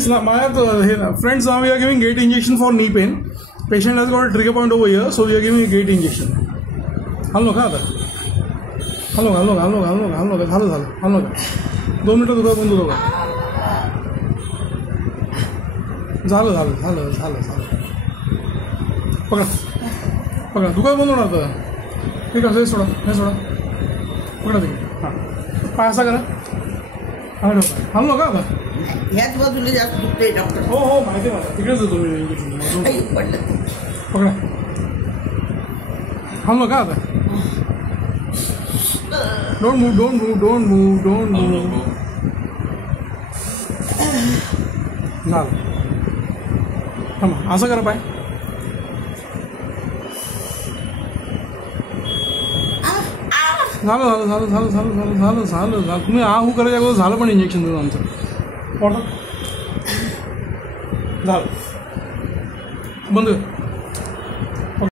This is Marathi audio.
Friends, now we are giving gate injection for knee pain. Patient has got a trigger point over here, so we are giving a gate injection. हल्लो का आता? हल्लो. 2 मिनिटं दुखा बंद होगा. झालं. पकड़ा दुखा बंद होणार आता. ठीक आहे, हे सोडा. पकडा ते. हां. पाय असा करा. हल्लो का आता? ह्याच बाजूला जास्त दुखते डॉक्टर. हो माहिती मला. तिकडेच जातो मी. पकडा. हल्लो का आता? Don't move. झालं. थांबा, असं करा पाय. झालं. तुम्ही आहू करायच्या अगोदर झालं पण इंजेक्शन देतो आमचं. झालं. बंद कर.